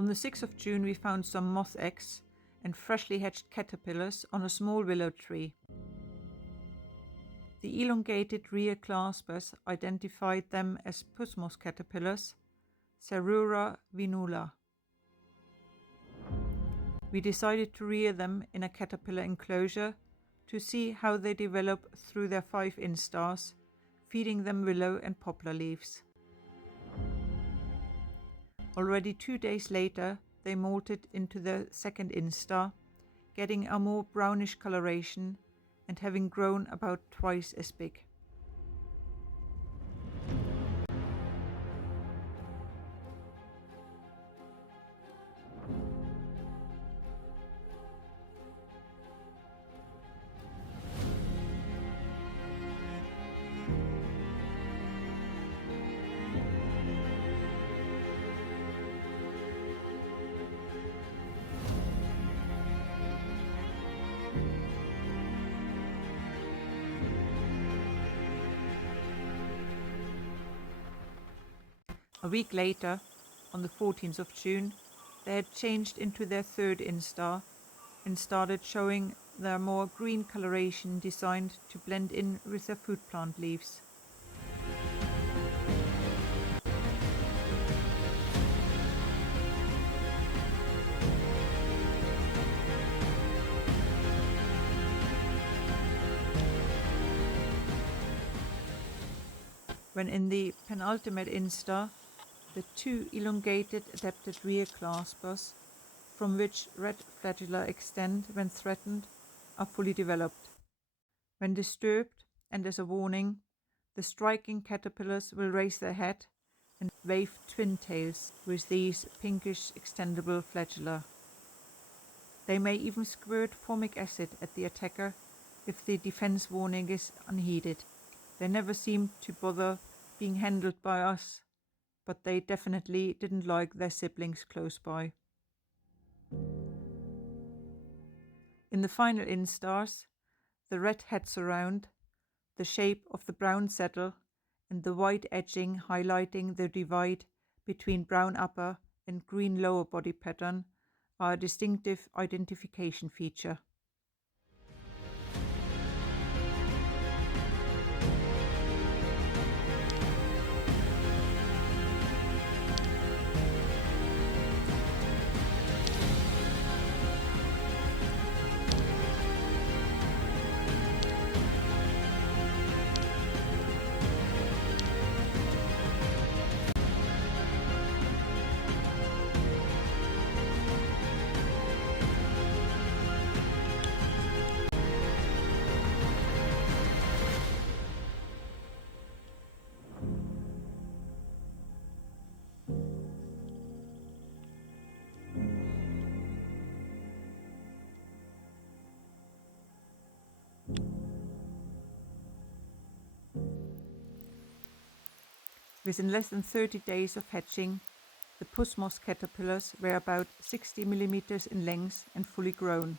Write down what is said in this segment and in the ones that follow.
On the 6th of June we found some moth eggs and freshly hatched caterpillars on a small willow tree. The elongated rear claspers identified them as Puss Moth caterpillars, Cerura Vinula. We decided to rear them in a caterpillar enclosure to see how they develop through their 5 instars, feeding them willow and poplar leaves. Already 2 days later, they moulted into their second instar, getting a more brownish coloration and having grown about twice as big. A week later, on the 14th of June, they had changed into their third instar and started showing their more green coloration designed to blend in with their food plant leaves. When in the penultimate instar, the 2 elongated adapted rear claspers, from which red flagellae extend when threatened, are fully developed. When disturbed, and as a warning, the striking caterpillars will raise their head and wave twin tails with these pinkish extendable flagellae. They may even squirt formic acid at the attacker if the defense warning is unheeded. They never seem to bother being handled by us, but they definitely didn't like their siblings close by. In the final instars, the red head surround, the shape of the brown saddle, and the white edging highlighting the divide between brown upper and green lower body pattern are a distinctive identification feature. Within less than 30 days of hatching, the Puss Moth caterpillars were about 60 mm in length and fully grown.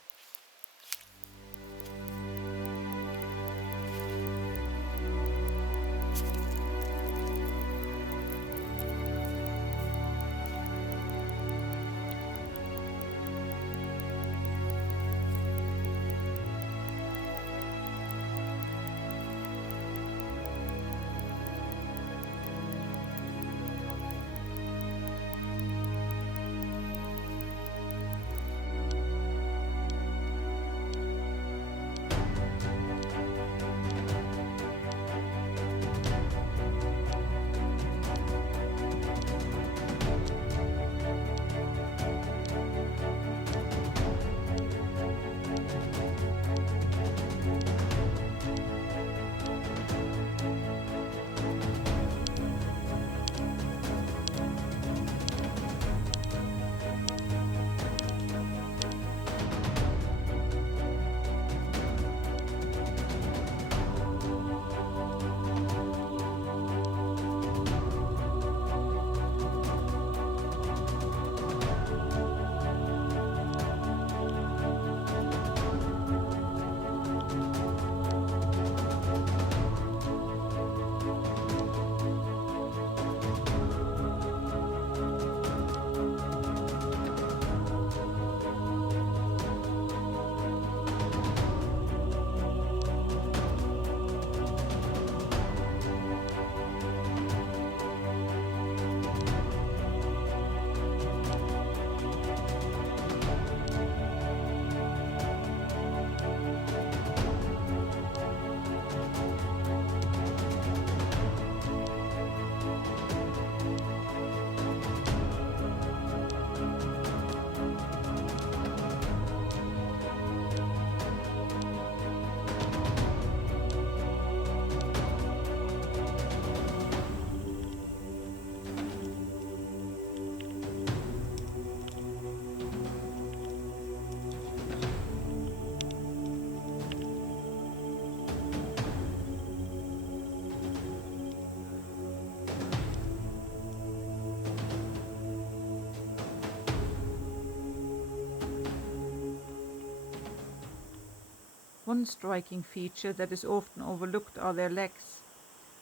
One striking feature that is often overlooked are their legs.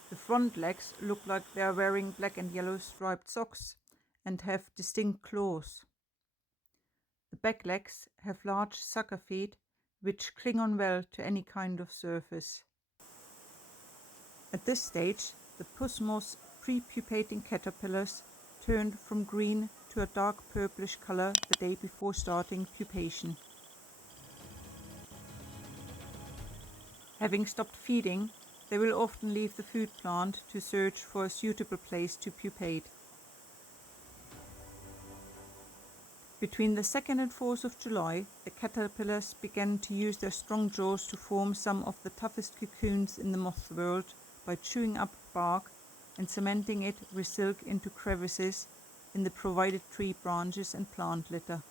The front legs look like they are wearing black and yellow striped socks and have distinct claws. The back legs have large sucker feet which cling on well to any kind of surface. At this stage, the Puss Moth's pre-pupating caterpillars turned from green to a dark purplish color the day before starting pupation. Having stopped feeding, they will often leave the food plant to search for a suitable place to pupate. Between the 2nd and 4th of July, the caterpillars began to use their strong jaws to form some of the toughest cocoons in the moth world by chewing up bark and cementing it with silk into crevices in the provided tree branches and plant litter.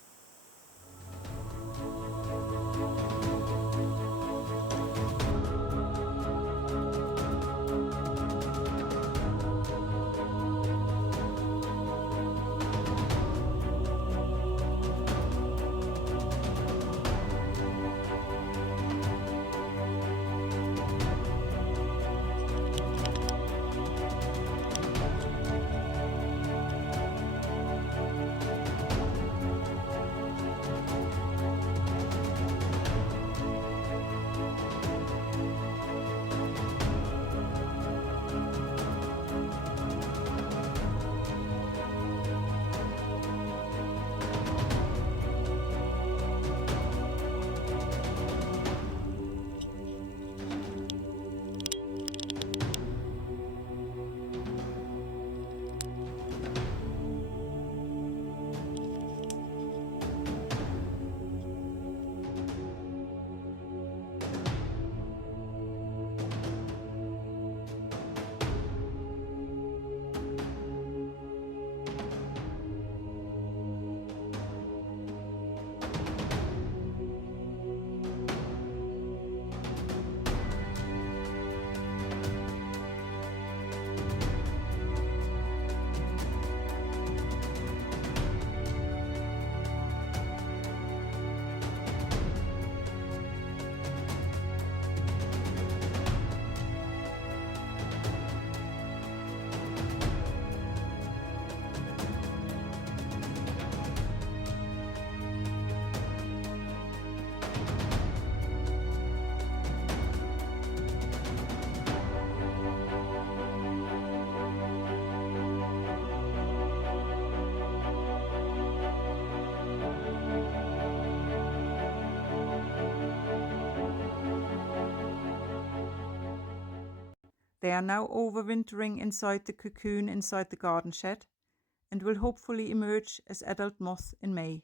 They are now overwintering inside the cocoon inside the garden shed and will hopefully emerge as adult moths in May.